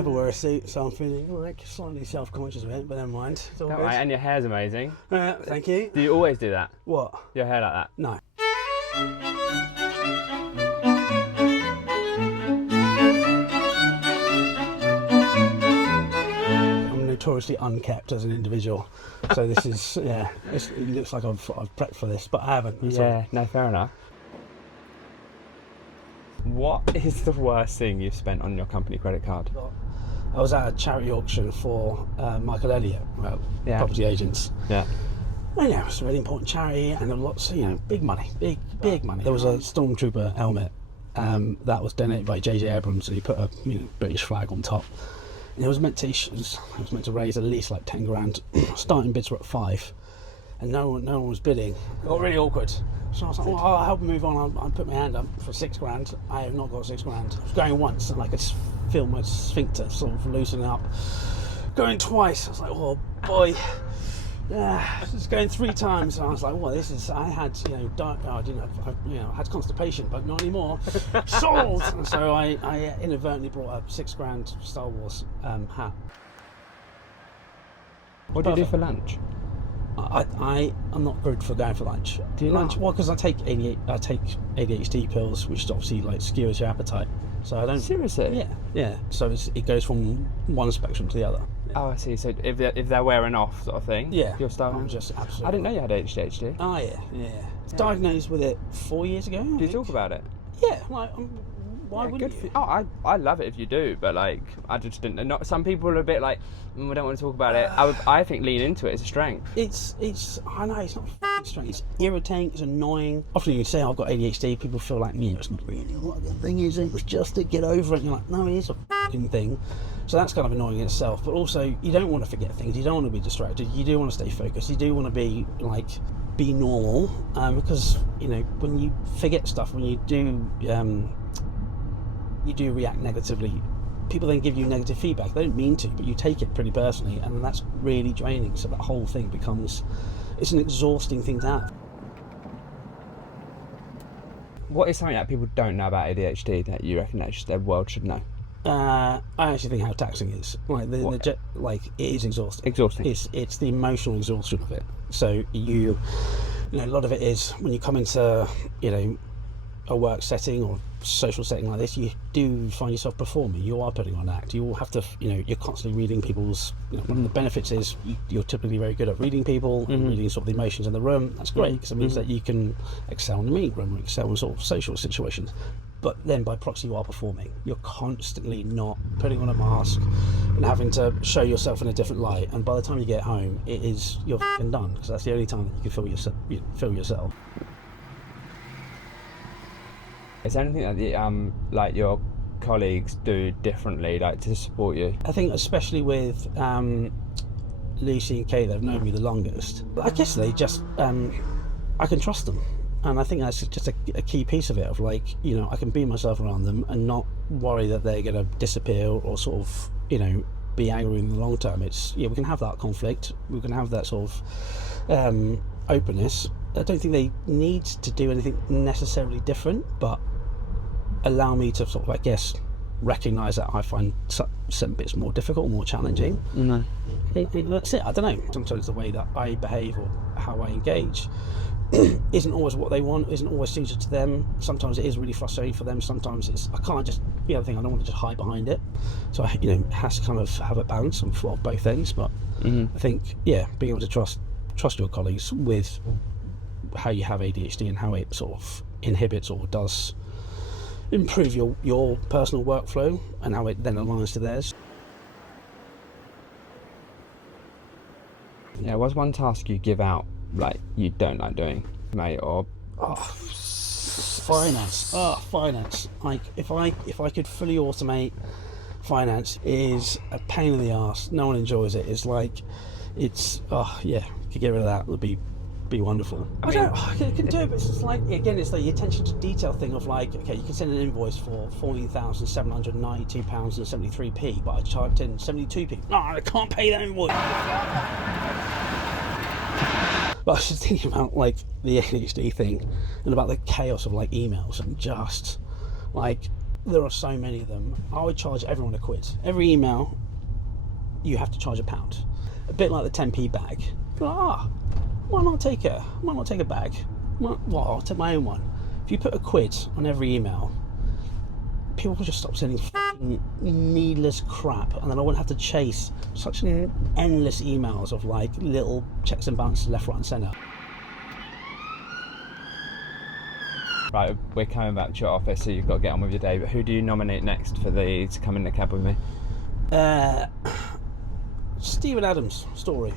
never wear a suit, so I'm feeling like slightly self-conscious of it, but never mind. It's all good. Right, and your hair's amazing. Thank you. Do you always do that? What? Your hair like that? No. I'm notoriously unkept as an individual, so this is, yeah, it looks like I've prepped for this, but I haven't. Yeah, no, fair enough. What is the worst thing you've spent on your company credit card? I was at a charity auction for Michael Elliott, property agents. Yeah. Oh yeah, it's a really important charity, and there were lots, big money, big money. There was a stormtrooper helmet that was donated by J.J. Abrams, and he put a British flag on top. And it was meant to raise at least like 10 grand. Starting bids were at 5, and no one was bidding. It got really awkward. So I was like, well, I'll help him move on. I'll put my hand up for 6 grand. I have not got 6 grand. I was going once, and I could feel my sphincter sort of loosening up. Going twice, I was like, oh boy. Yeah, just going 3 times, and I was like, well, this is, I had, I had constipation, but not anymore. Sold! And so I inadvertently brought a 6 grand Star Wars hat. What do you do for lunch? I'm not good for going for lunch. Do you lunch? not? Well, because I take ADHD pills, which obviously like skewers your appetite. So I don't. Seriously? Yeah. So it goes from one spectrum to the other. Oh, I see. So if they're wearing off, sort of thing. Yeah. You're starting. I'm just absolutely. I didn't know you had ADHD. Oh yeah. I was diagnosed with it 4 years ago. Do you talk about it? Yeah. Like, why wouldn't you? I love it if you do, but like I just didn't. Not some people are a bit like, we don't want to talk about it. I think lean into it. It's a strength. I know it's not a strength. It's irritating. It's annoying. Often you say I've got ADHD, people feel like me. It's not really what the thing is. It was just to get over it. And you're like, no, it is a fucking thing. So that's kind of annoying in itself. But also, you don't want to forget things. You don't want to be distracted. You do want to stay focused. You do want to be normal. Because when you forget stuff, when you do react negatively, people then give you negative feedback. They don't mean to, but you take it pretty personally, and that's really draining. So that whole thing it's an exhausting thing to have. What is something that people don't know about ADHD that you reckon that their world should know? I actually think how taxing it is. It is exhausting. Exhausting. It's the emotional exhaustion of it. So a lot of it is when you come into a work setting or social setting like this, you do find yourself performing. You are putting on an act. You will have to, you're constantly reading people's. One of the benefits is you're typically very good at reading people and reading sort of the emotions in the room. That's great because it means that you can excel in the meeting room, or excel in sort of social situations. But then by proxy, you are performing. You're constantly not putting on a mask and having to show yourself in a different light. And by the time you get home, you're f***ing done, because that's the only time that you can feel yourself. Is there anything that like your colleagues do differently, like to support you? I think especially with Lucy and Kay, they've known me the longest. I guess they just I can trust them, and I think that's just a key piece of it. Of I can be myself around them and not worry that they're going to disappear or sort of be angry in the long term. We can have that conflict. We can have that sort of openness. I don't think they need to do anything necessarily different, but allow me to sort of, I guess, recognise that I find certain bits more difficult, more challenging. No. That's it. I don't know. Sometimes the way that I behave or how I engage isn't always what they want, isn't always suited to them. Sometimes it is really frustrating for them. Sometimes I can't just, I don't want to just hide behind it. So, it has to kind of have a balance of both ends. But I think, being able to trust your colleagues with how you have ADHD and how it sort of inhibits or does improve your personal workflow and how it then aligns to theirs. Yeah, what's one task you give out you don't like doing, mate? Or finance. Finance. If I could fully automate finance, is a pain in the arse. No one enjoys it. Could get rid of that. It would be wonderful. I can do it, but it's it's the attention to detail thing of okay, you can send an invoice for £14,792.73, but I typed in 72p. No, I can't pay that invoice. But I was just thinking about the ADHD thing and about the chaos of emails and just there are so many of them. I would charge everyone a quid. Every email, you have to charge £1. A bit like the 10p bag. You're like, why not take a bag? I'll take my own one. If you put a quid on every email, people will just stop sending fucking needless crap, and then I wouldn't have to chase such endless emails of like little checks and balances left, right and centre. Right, we're coming back to your office, so you've got to get on with your day, but who do you nominate next to come in the cab with me? Stephen Adams' story.